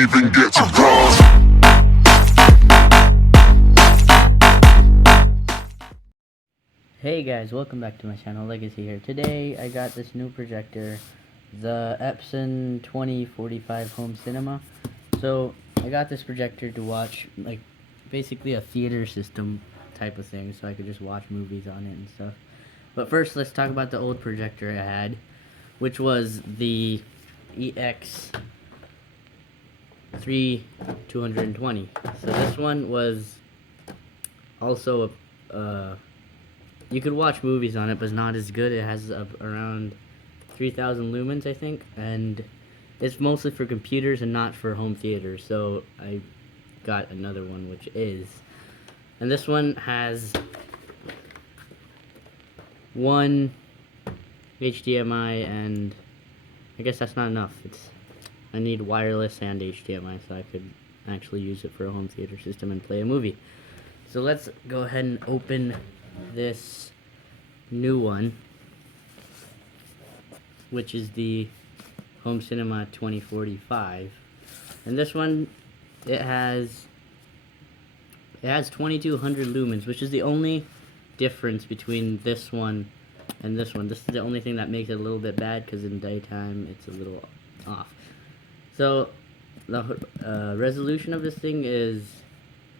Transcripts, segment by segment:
even get to cross. Hey guys, welcome back to my channel, Legacy here. Today I got this new projector, the Epson 2045 home cinema. So I got this projector to watch like basically a theater system type of thing, so I could just watch movies on it and stuff. But first let's talk about the old projector I had, which was the EX3220. So this one was also a you could watch movies on it, but it's not as good. It has around 3,000 lumens, I think, and it's mostly for computers and not for home theater. So I got another one, which is, and this one has one HDMI, and I guess that's not enough. I need wireless and HDMI, so I could actually use it for a home theater system and play a movie. So let's go ahead and open this new one, which is the Home Cinema 2045, and this one it has 2200 lumens, which is the only difference between this one and this one. This is the only thing that makes it a little bit bad, because in daytime it's a little off. So the resolution of this thing is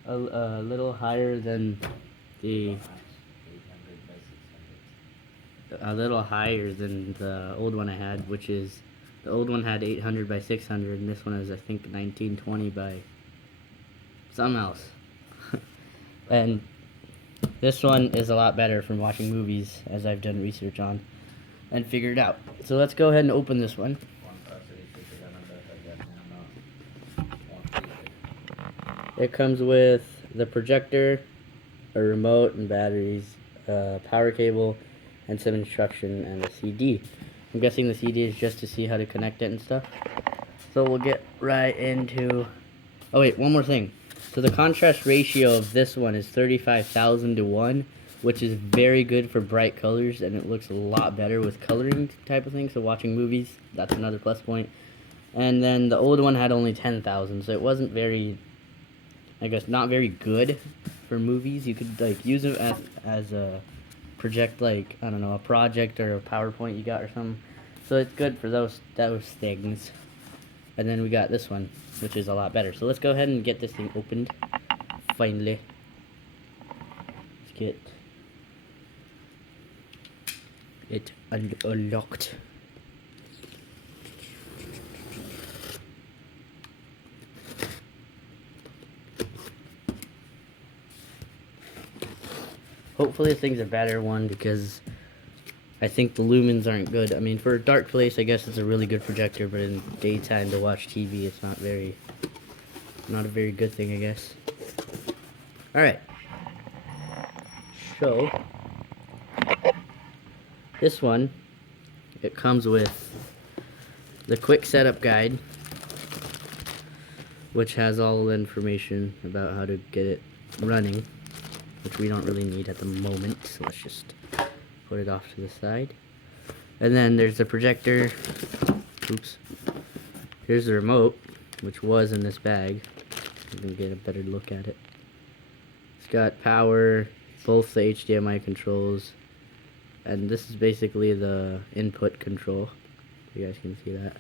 a little higher than the old one I had, which is, the old one had 800 by 600, and this one is, I think, 1920 by something else. And this one is a lot better from watching movies, as I've done research on and figured out. So let's go ahead and open this one. It comes with the projector, a remote and batteries, power cable, and some instruction, and a CD. I'm guessing the CD is just to see how to connect it and stuff. So we'll get right into... Oh wait, one more thing. So the contrast ratio of this one is 35,000 to 1, which is very good for bright colors, and it looks a lot better with coloring type of thing, so watching movies, that's another plus point. And then the old one had only 10,000, so it wasn't very, I guess, not very good for movies. You could like use it as a project, like, I don't know, a project or a PowerPoint you got or something. So it's good for those things. And then we got this one, which is a lot better. So let's go ahead and get this thing opened. Finally. Let's get it unlocked. Hopefully this thing's a better one, because I think the lumens aren't good. I mean, for a dark place, I guess it's a really good projector, but in daytime to watch TV, it's not a very good thing, I guess. Alright. So, this one, it comes with the quick setup guide, which has all the information about how to get it running, which we don't really need at the moment, so let's just put it off to the side. And then there's the projector. Oops. Here's the remote, which was in this bag. You can get a better look at it. It's got power, both the HDMI controls, and this is basically the input control. You guys can see that.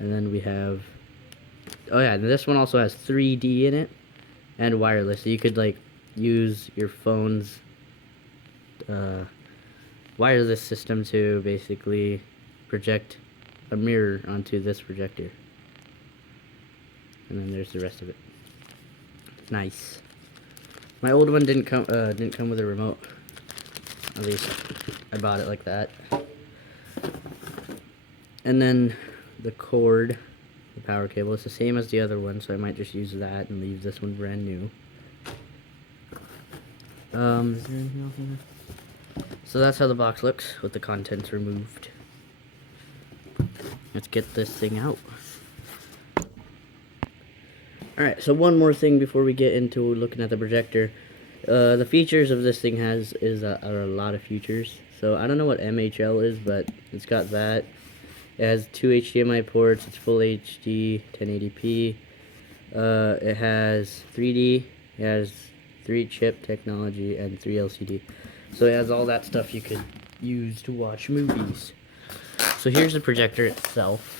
And then we have, oh yeah, this one also has 3D in it and wireless, so you could like use your phone's wireless system to basically project a mirror onto this projector. And then there's the rest of it. Nice. My old one didn't come with a remote. At least I bought it like that. And then the cord, the power cable, is the same as the other one, so I might just use that and leave this one brand new. Is there anything else in there? So that's how the box looks, with the contents removed. Let's get this thing out. Alright, so one more thing before we get into looking at the projector. The features of this thing are a lot of features. So I don't know what MHL is, but it's got that. It has 2 HDMI ports. It's full HD, 1080p. It has 3D. It has 3 chip technology and 3 LCD. So it has all that stuff you could use to watch movies. So here's the projector itself.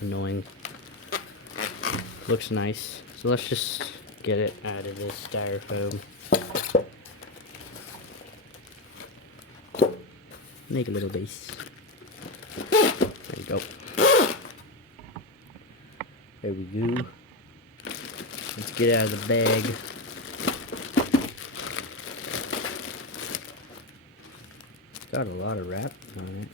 Annoying. Looks nice. So let's just get it out of this styrofoam. Make a little base. There you go. There we go. Let's get out of the bag. Got a lot of wrap on it.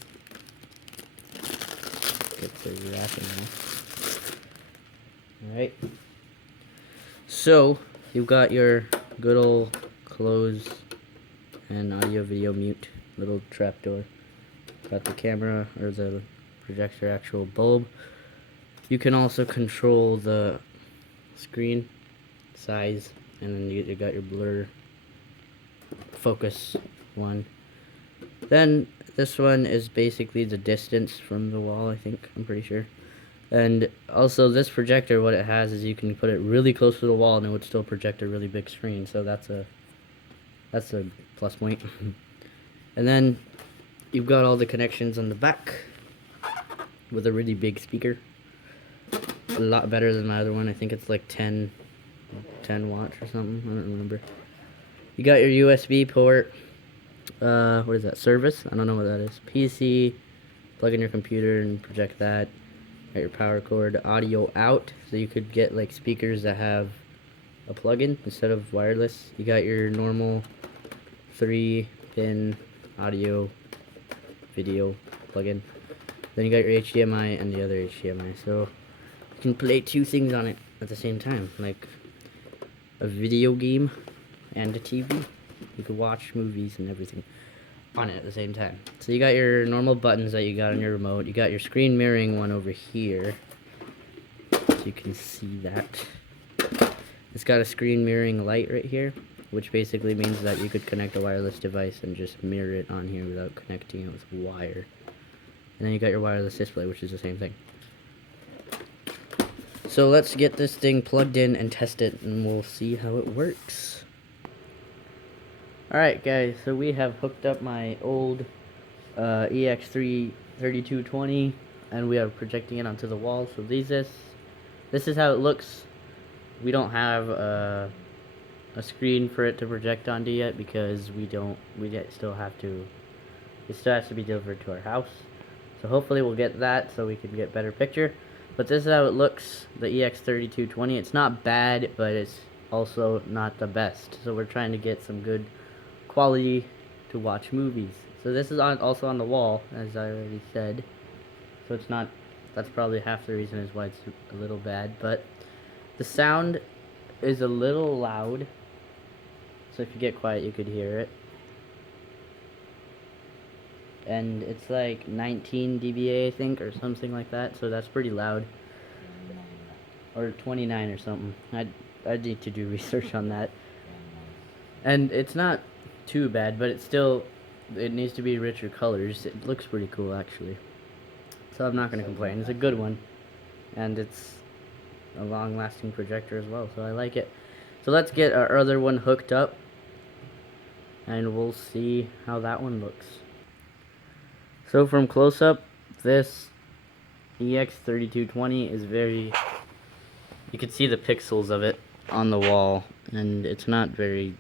Get the wrapping off. Alright. So, you've got your good old close and audio video mute little trapdoor. Got the camera or the projector actual bulb. You can also control the screen size, and then you got your blur focus one. Then this one is basically the distance from the wall, I think, I'm pretty sure. And also this projector, what it has is you can put it really close to the wall and it would still project a really big screen, so that's a plus point. And then you've got all the connections on the back with a really big speaker. A lot better than my other one. I think it's like 10 watts or something. I don't remember. You got your USB port. What is that? Service? I don't know what that is. PC. Plug in your computer and project that. Got your power cord. Audio out. So you could get like speakers that have a plug-in instead of wireless. You got your normal 3-pin audio video plug-in. Then you got your HDMI and the other HDMI. So you can play 2 things on it at the same time, like a video game and a TV. You could watch movies and everything on it at the same time. So you got your normal buttons that you got on your remote. You got your screen mirroring one over here, so you can see that. It's got a screen mirroring light right here, which basically means that you could connect a wireless device and just mirror it on here without connecting it with a wire. And then you got your wireless display, which is the same thing. So let's get this thing plugged in and test it, and we'll see how it works. Alright guys, so we have hooked up my old EX3 3220, and we are projecting it onto the wall. So this is how it looks. We don't have a screen for it to project onto yet because it still has to be delivered to our house. So hopefully we'll get that so we can get better picture. But this is how it looks, the EX3220. It's not bad, but it's also not the best. So we're trying to get some good quality to watch movies. So this is also on the wall, as I already said. So that's probably half the reason is why it's a little bad. But the sound is a little loud. So if you get quiet, you could hear it. And it's like 19 dBA, I think, or something like that. So that's pretty loud. Or 29 or something. I'd need to do research on that. And it's not too bad, but it needs to be richer colors. It looks pretty cool, actually. So I'm not going to complain. It's a good one. And it's a long-lasting projector as well, so I like it. So let's get our other one hooked up, and we'll see how that one looks. So from close-up, this EX3220 is you can see the pixels of it on the wall, and it's not very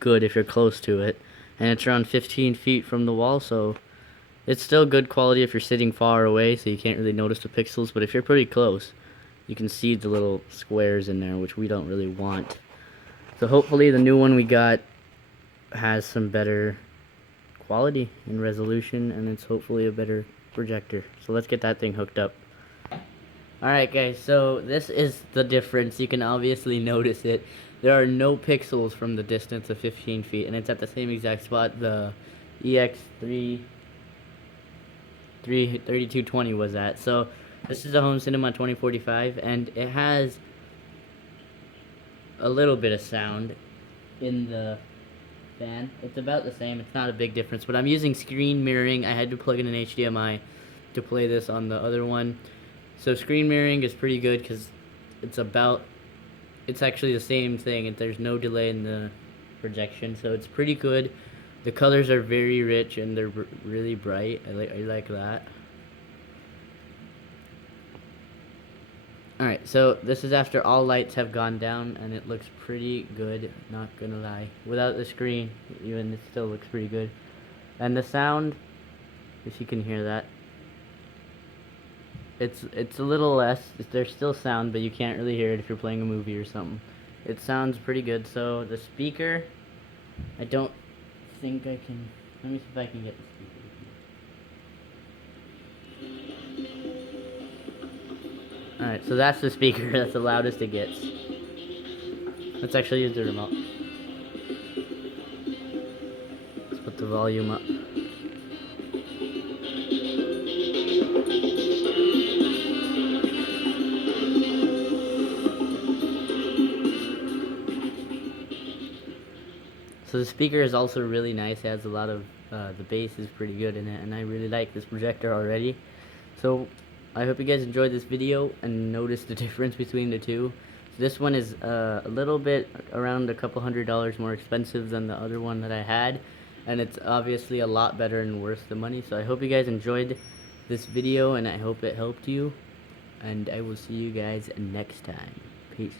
good if you're close to it. And it's around 15 feet from the wall, so it's still good quality if you're sitting far away, so you can't really notice the pixels. But if you're pretty close, you can see the little squares in there, which we don't really want. So hopefully the new one we got has some better quality and resolution, and it's hopefully a better projector. So let's get that thing hooked up. Alright guys, so this is the difference. You can obviously notice it. There are no pixels from the distance of 15 feet, and it's at the same exact spot the EX3220 was at. So this is a home cinema 2045, and it has a little bit of sound in the fan. It's about the same. It's not a big difference, but I'm using screen mirroring. I had to plug in an HDMI to play this on the other one. So screen mirroring is pretty good because it's actually the same thing. There's no delay in the projection, so it's pretty good. The colors are very rich and they're really bright. I like that. Alright, so this is after all lights have gone down, and it looks pretty good, not gonna lie. Without the screen, even it still looks pretty good. And the sound, if you can hear that, it's a little less. There's still sound, but you can't really hear it if you're playing a movie or something. It sounds pretty good. So the speaker, I don't think I can. Let me see if I can get the speaker. Alright, so that's the speaker. That's the loudest it gets. Let's actually use the remote. Let's put the volume up. So the speaker is also really nice. It has a lot of, the bass is pretty good in it, and I really like this projector already. So I hope you guys enjoyed this video and noticed the difference between the two. So this one is a little bit around a couple $100 more expensive than the other one that I had, and it's obviously a lot better and worth the money. So I hope you guys enjoyed this video, and I hope it helped you, and I will see you guys next time. Peace.